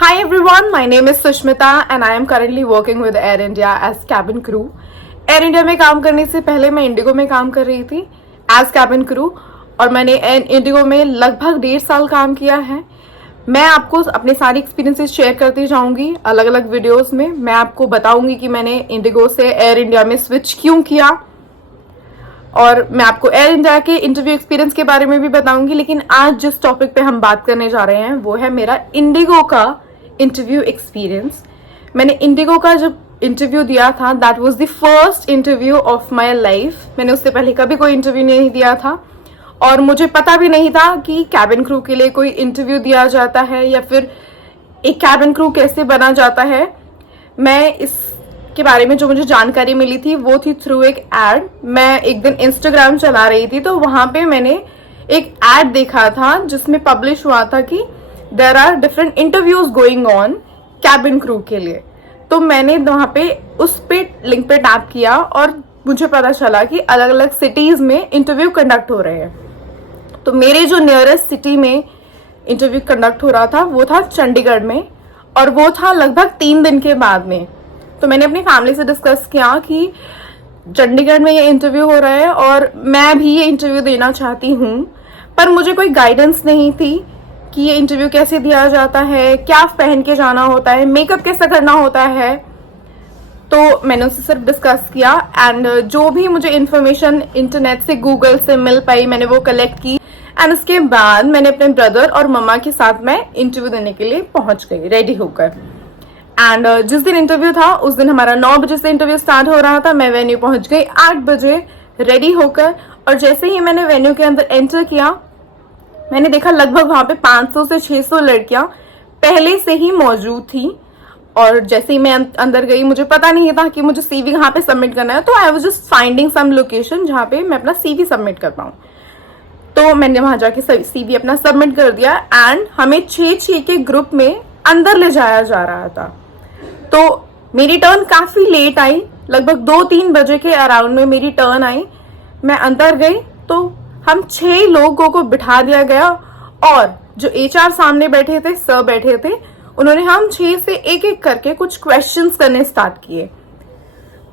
Hi everyone, my name is Sushmita and I am currently working with Air India as cabin crew. Air India में काम करने से पहले मैं Indigo में काम कर रही थी as cabin crew और मैंने इंडिगो में लगभग 1.5 साल काम किया है। मैं आपको अपने सारी एक्सपीरियंसेस शेयर करती जाऊंगी अलग अलग वीडियोस में। मैं आपको बताऊंगी कि मैंने इंडिगो से एयर इंडिया में स्विच क्यों किया और मैं आपको एयर इंडिया के इंटरव्यू एक्सपीरियंस के बारे में भी बताऊंगी। लेकिन आज जिस टॉपिक पे हम बात करने जा रहे हैं वो है मेरा इंडिगो का इंटरव्यू एक्सपीरियंस। मैंने इंडिगो का जब इंटरव्यू दिया था that was the first interview of my life. मैंने उससे पहले कभी कोई इंटरव्यू नहीं दिया था और मुझे पता भी नहीं था कि कैबिन क्रू के लिए कोई इंटरव्यू दिया जाता है या फिर एक कैबिन क्रू कैसे बना जाता है। मैं इसके बारे में जो मुझे जानकारी मिली थी वो थी थ्रू एक एड। मैं एक दिन इंस्टाग्राम चला रही थी तो वहां पे मैंने एक एड देखा था जिसमें पब्लिश हुआ था कि there are different interviews going on cabin crew के लिए। तो मैंने वहां पे उस पे लिंक पे टैप किया और मुझे पता चला कि अलग अलग सिटीज में इंटरव्यू कंडक्ट हो रहे हैं। तो मेरे जो नियरेस्ट सिटी में इंटरव्यू कंडक्ट हो रहा था वो था चंडीगढ़ में और वो था लगभग 3 दिन के बाद में। तो मैंने अपनी फैमिली से डिस्कस किया कि चंडीगढ़ में ये इंटरव्यू हो रहा है और मैं भी ये इंटरव्यू देना चाहती हूँ, पर मुझे कोई गाइडेंस नहीं थी कि ये इंटरव्यू कैसे दिया जाता है, क्या पहन के जाना होता है, मेकअप कैसे करना होता है। तो मैंने उससे सिर्फ डिस्कस किया एंड जो भी मुझे इंफॉर्मेशन इंटरनेट से गूगल से मिल पाई मैंने वो कलेक्ट की एंड उसके बाद मैंने अपने ब्रदर और मम्मा के साथ मैं इंटरव्यू देने के लिए पहुंच गई रेडी होकर। एंड जिस दिन इंटरव्यू था उस दिन हमारा 9 बजे से इंटरव्यू स्टार्ट हो रहा था। मैं वेन्यू पहुंच गई 8 बजे रेडी होकर और जैसे ही मैंने वेन्यू के अंदर एंटर किया मैंने देखा लगभग वहां पे 500 से 600 लड़कियां पहले से ही मौजूद थी। और जैसे ही मैं अंदर गई मुझे पता नहीं था कि मुझे सीवी कहाँ पे सबमिट करना है, तो I was just finding some location जहाँ पे मैं अपना सीवी सबमिट कर पाऊँ। तो मैंने वहां जाके सीवी अपना सबमिट कर दिया एंड हमें 6 के ग्रुप में अंदर ले जाया जा रहा था। तो मेरी टर्न काफी लेट आई, लगभग 2-3 बजे के अराउंड में मेरी टर्न आई। मैं अंदर गई तो हम 6 लोगों को बिठा दिया गया और जो एचआर सामने बैठे थे, सर बैठे थे, उन्होंने हम 6 से एक करके कुछ क्वेश्चंस करने स्टार्ट किए।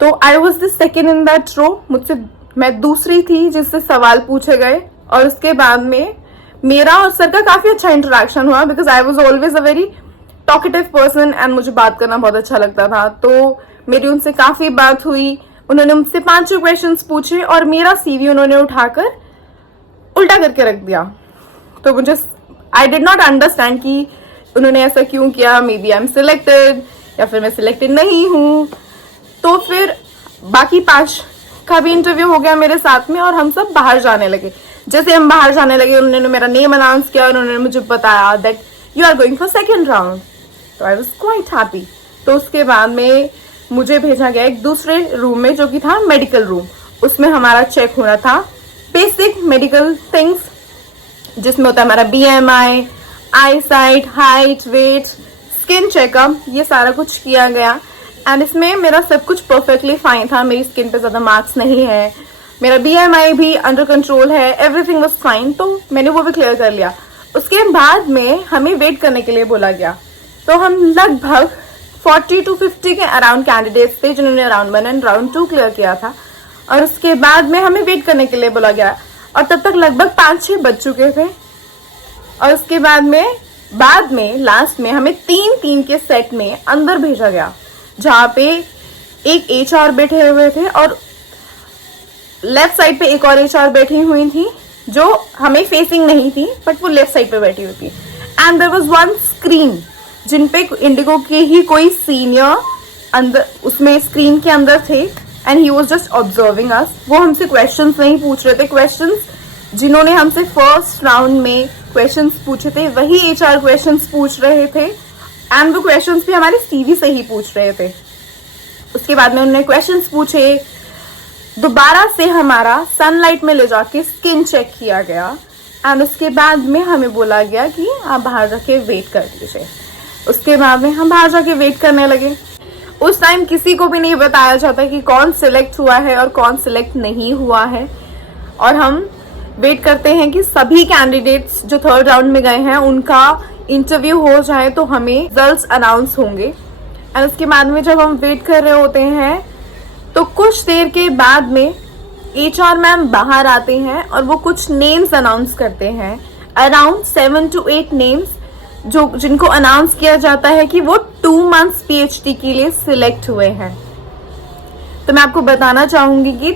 तो I was the second in that row, मुझसे मैं दूसरी थी जिससे सवाल पूछे गए और उसके बाद में मेरा और सर का काफी अच्छा इंटरेक्शन हुआ because I was always a very talkative person and मुझे बात करना बहुत अच्छा लगता था। तो मेरी उनसे काफी बात हुई। उन्होंने मुझसे 5 क्वेश्चंस पूछे और मेरा सीवी उन्होंने उठाकर उल्टा करके रख दिया। तो मुझे आई डिड नॉट अंडरस्टैंड कि उन्होंने ऐसा क्यों किया। Maybe I am selected या फिर मैं सिलेक्टेड नहीं हूँ। तो फिर बाकी 5 का भी इंटरव्यू हो गया मेरे साथ में और हम सब बाहर जाने लगे। जैसे हम बाहर जाने लगे उन्होंने मेरा नेम अनाउंस किया और उन्होंने मुझे बताया that you are going for second round. तो आई वॉज क्वाइट हैप्पी। तो उसके बाद में मुझे भेजा गया एक दूसरे रूम में जो कि था मेडिकल रूम। उसमें हमारा चेक होना था बेसिक मेडिकल थिंग्स जिसमें होता है हमारा BMI, eye sight, height, weight, skin checkup, ये सारा कुछ किया गया एंड इसमें मेरा सब कुछ परफेक्टली फाइन था। मेरी स्किन पे ज्यादा मार्क्स नहीं है, मेरा BMI भी अंडर कंट्रोल है, एवरीथिंग वाज फाइन। तो मैंने वो भी क्लियर कर लिया। उसके बाद में हमें वेट करने के लिए बोला गया। तो हम लगभग 40 to 50 के अराउंड कैंडिडेट्स थे जिन्होंने राउंड 1 एंड राउंड 2 क्लियर किया था और उसके बाद में हमें वेट करने के लिए बोला गया और तब तक लगभग 5-6 बज चुके थे। और उसके बाद में लास्ट में हमें 3-3 के सेट में अंदर भेजा गया जहाँ पे एक HR बैठे हुए थे और लेफ्ट साइड पे एक और HR बैठी हुई थी जो हमें फेसिंग नहीं थी बट वो लेफ्ट साइड पे बैठी हुई थी। And there was one screen जिन पे इंडिगो के ही कोई सीनियर अंदर उसमें स्क्रीन के अंदर थे and he was just observing us. वो हमसे क्वेश्चंस नहीं पूछ रहे थे। क्वेश्चंस जिन्होंने हमसे फर्स्ट राउंड में क्वेश्चंस पूछे थे वही HR क्वेश्चंस पूछ रहे थे एंड वो क्वेश्चंस भी हमारे सीवी से ही पूछ रहे थे। उसके बाद में उन्होंने क्वेश्चंस पूछे, दोबारा से हमारा सनलाइट में ले जाके स्किन चेक किया गया एंड उसके बाद में हमें बोला गया कि आप बाहर जाके वेट कर लीजिए। उसके बाद में हम बाहर जाके वेट करने लगे। उस टाइम किसी को भी नहीं बताया जाता कि कौन सिलेक्ट हुआ है और कौन सिलेक्ट नहीं हुआ है और हम वेट करते हैं कि सभी कैंडिडेट्स जो 3rd राउंड में गए हैं उनका इंटरव्यू हो जाए तो हमें रिजल्ट्स अनाउंस होंगे। एंड उसके बाद में जब हम वेट कर रहे होते हैं तो कुछ देर के बाद में HR मैम बाहर आते हैं और वो कुछ नेम्स अनाउंस करते हैं, अराउंड 7 to 8 नेम्स, जो जिनको अनाउंस किया जाता है कि वो 2 months PhD के लिए सिलेक्ट हुए हैं। तो मैं आपको बताना चाहूंगी कि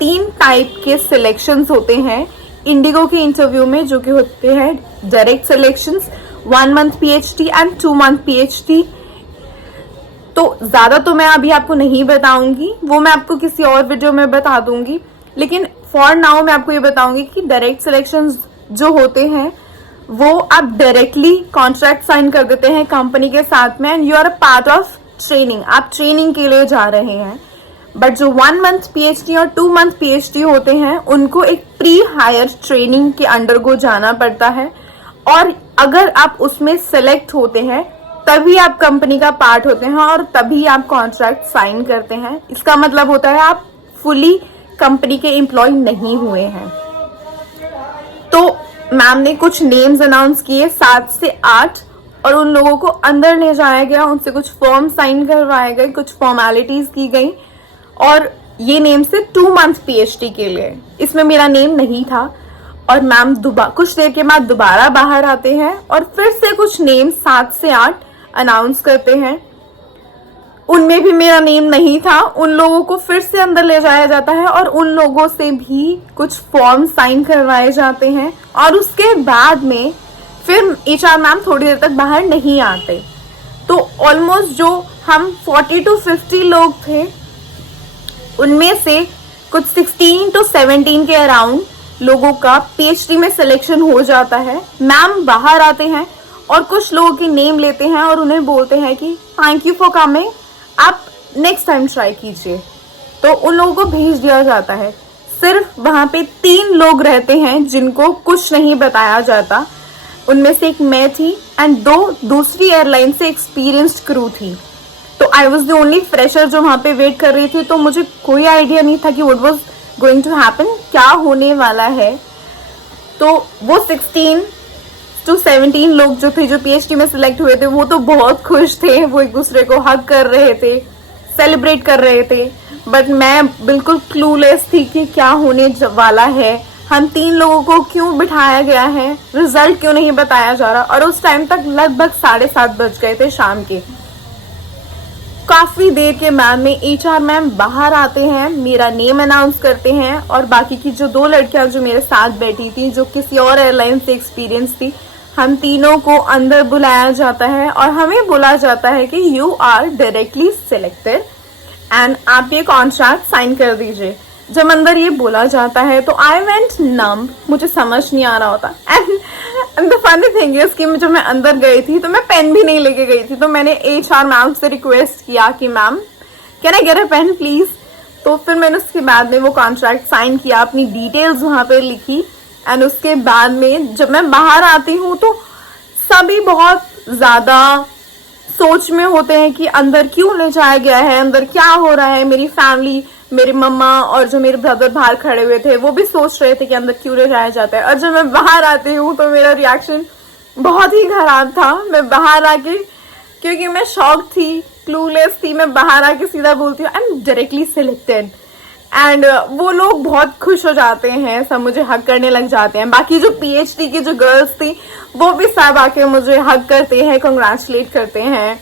3 टाइप के सिलेक्शंस होते हैं इंडिगो के इंटरव्यू में, जो कि होते हैं direct selections, 1 month PhD and 2 month PhD। तो ज्यादा तो मैं अभी आपको नहीं बताऊंगी, वो मैं आपको किसी और वीडियो में बता दूंगी, लेकिन फॉर नाउ मैं आपको ये बताऊंगी कि डायरेक्ट सिलेक्शंस जो होते हैं वो आप डायरेक्टली कॉन्ट्रैक्ट साइन कर देते हैं कंपनी के साथ में, and you are a part of training, आप ट्रेनिंग के लिए जा रहे हैं। बट जो 1 month PhD और 2 month PhD होते हैं उनको एक प्री हायर ट्रेनिंग के अंडरगो जाना पड़ता है, और अगर आप उसमें सेलेक्ट होते हैं तभी आप कंपनी का पार्ट होते हैं और तभी आप कॉन्ट्रैक्ट साइन करते हैं। इसका मतलब होता है आप फुली कंपनी के एम्प्लॉय नहीं हुए हैं। तो मैम ने कुछ नेम्स अनाउंस किए 7 से 8, और उन लोगों को अंदर ले जाया गया, उनसे कुछ फॉर्म साइन करवाए गए, कुछ फॉर्मेलिटीज की गई, और ये नेम से 2 month PhD के लिए। इसमें मेरा नेम नहीं था, और मैम कुछ देर के बाद दोबारा बाहर आते हैं और फिर से कुछ नेम 7 से 8 अनाउंस करते हैं। उनमें भी मेरा नेम नहीं था, उन लोगों को फिर से अंदर ले जाया जाता है और उन लोगों से भी कुछ फॉर्म साइन करवाए जाते हैं, और उसके बाद में फिर HR मैम थोड़ी देर तक बाहर नहीं आते। तो ऑलमोस्ट जो हम 40 to 50 लोग थे उनमें से कुछ 16 to 17 के अराउंड लोगों का PhD में सिलेक्शन हो जाता है। मैम बाहर आते हैं और कुछ लोगों की नेम लेते हैं और उन्हें बोलते हैं कि थैंक यू फॉर कमिंग, आप नेक्स्ट टाइम ट्राई कीजिए। तो उन लोगों को भेज दिया जाता है। सिर्फ वहां पे 3 लोग रहते हैं जिनको कुछ नहीं बताया जाता, उनमें से एक मैं थी एंड 2 दूसरी एयरलाइन से एक्सपीरियंस्ड क्रू थी। तो I was the only fresher जो वहां पे वेट कर रही थी, तो मुझे कोई आइडिया नहीं था कि what was going to happen, क्या होने वाला है। तो वो 16 to 17 लोग जो थे, जो PhD में सिलेक्ट हुए थे, वो तो बहुत खुश थे, वो एक दूसरे को हग कर रहे थे, सेलिब्रेट कर रहे थे। बट मैं बिल्कुल क्लूलेस थी कि क्या होने वाला है, हम 3 लोगों को क्यों बिठाया गया है, रिजल्ट क्यों नहीं बताया जा रहा। और उस टाइम तक लगभग 7:30 बज गए थे शाम के। काफी देर के बाद में HR मैम बाहर आते हैं, मेरा नेम अनाउंस करते हैं, और बाकी की जो 2 लड़कियां जो मेरे साथ बैठी थी, जो किसी और एयरलाइन से एक्सपीरियंस थी, हम तीनों को अंदर बुलाया जाता है और हमें बोला जाता है कि you are directly selected and आप ये कॉन्ट्रैक्ट साइन कर दीजिए। जब अंदर ये बोला जाता है तो आई वेंट नम, मुझे समझ नहीं आ रहा होता। And the funny thing is कि जब मैं अंदर गई थी तो मैं पेन भी नहीं लेके गई थी, तो मैंने HR मैम से रिक्वेस्ट किया कि ma'am can I get a pen please. तो फिर मैंने उसके बाद में वो कॉन्ट्रैक्ट साइन किया, अपनी डिटेल्स वहां पे लिखी, एंड उसके बाद में जब मैं बाहर आती हूँ तो सभी बहुत ज्यादा सोच में होते हैं कि अंदर क्यों ले जाया गया है, अंदर क्या हो रहा है। मेरी फैमिली, मेरी मम्मा और जो मेरे ब्रदर बाहर खड़े हुए थे, वो भी सोच रहे थे कि अंदर क्यों ले जाया जाता है। और जब मैं बाहर आती हूँ तो मेरा रिएक्शन बहुत ही खराब था। मैं बाहर आके, क्योंकि मैं शॉक थी, क्लूलेस थी, मैं बाहर आके सीधा बोलती हूँ I am directly selected, and वो लोग बहुत खुश हो जाते हैं, सब मुझे हग करने लग जाते हैं। बाकी जो PhD की जो गर्ल्स थी वो भी सब आके मुझे हग करते हैं, कंग्रेचुलेट करते हैं।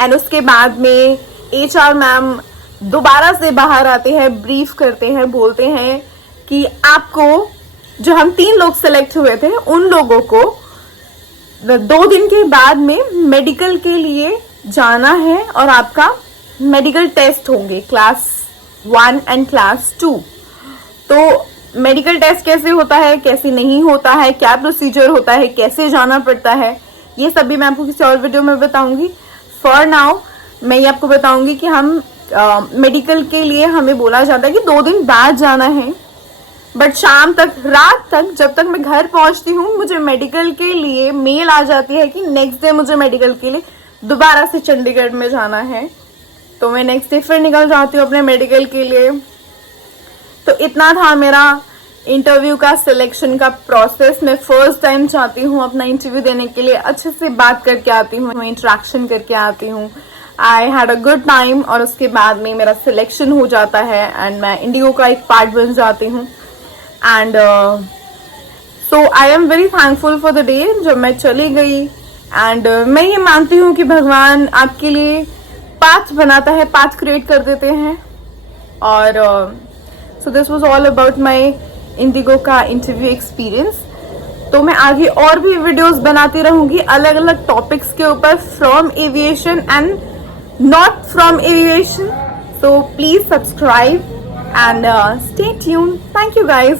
एंड उसके बाद में HR मैम दोबारा से बाहर आते हैं, ब्रीफ करते हैं, बोलते हैं कि आपको, जो हम 3 लोग सेलेक्ट हुए थे, उन लोगों को 2 दिन के बाद में मेडिकल के लिए जाना है और आपका मेडिकल टेस्ट होंगे क्लास 1 एंड क्लास 2। तो मेडिकल टेस्ट कैसे होता है, कैसे नहीं होता है, क्या प्रोसीजर होता है, कैसे जाना पड़ता है, ये सब भी मैं आपको किसी और वीडियो में बताऊंगी। फॉर नाउ मैं ये आपको बताऊंगी कि हम मेडिकल के लिए हमें बोला जाता है कि 2 दिन बाद जाना है, बट शाम तक, रात तक, जब तक मैं घर पहुंचती हूँ, मुझे मेडिकल के लिए मेल आ जाती है कि नेक्स्ट डे मुझे मेडिकल के लिए दोबारा से चंडीगढ़ में जाना है। तो मैं नेक्स्ट डे फिर निकल जाती हूँ अपने मेडिकल के लिए। तो इतना था मेरा इंटरव्यू का सिलेक्शन का प्रोसेस। मैं फर्स्ट टाइम चाहती हूँ अपना इंटरव्यू देने के लिए अच्छे से बात करके आती हूँ, इंटरेक्शन करके आती हूँ। I had a good time और उसके बाद में मेरा सिलेक्शन हो जाता है एंड मैं इंडिगो का एक पार्ट बन जाती हूँ। And so I am very thankful for the day जब मैं चली गई। एंड मैं ये मानती हूँ कि भगवान आपके लिए पाथ बनाता है, पाथ क्रिएट कर देते हैं। और so this was all about my Indigo का इंटरव्यू एक्सपीरियंस। तो मैं आगे और भी वीडियोस बनाती रहूंगी अलग अलग टॉपिक्स के ऊपर, from aviation and not from aviation. So please subscribe and stay tuned. Thank you guys.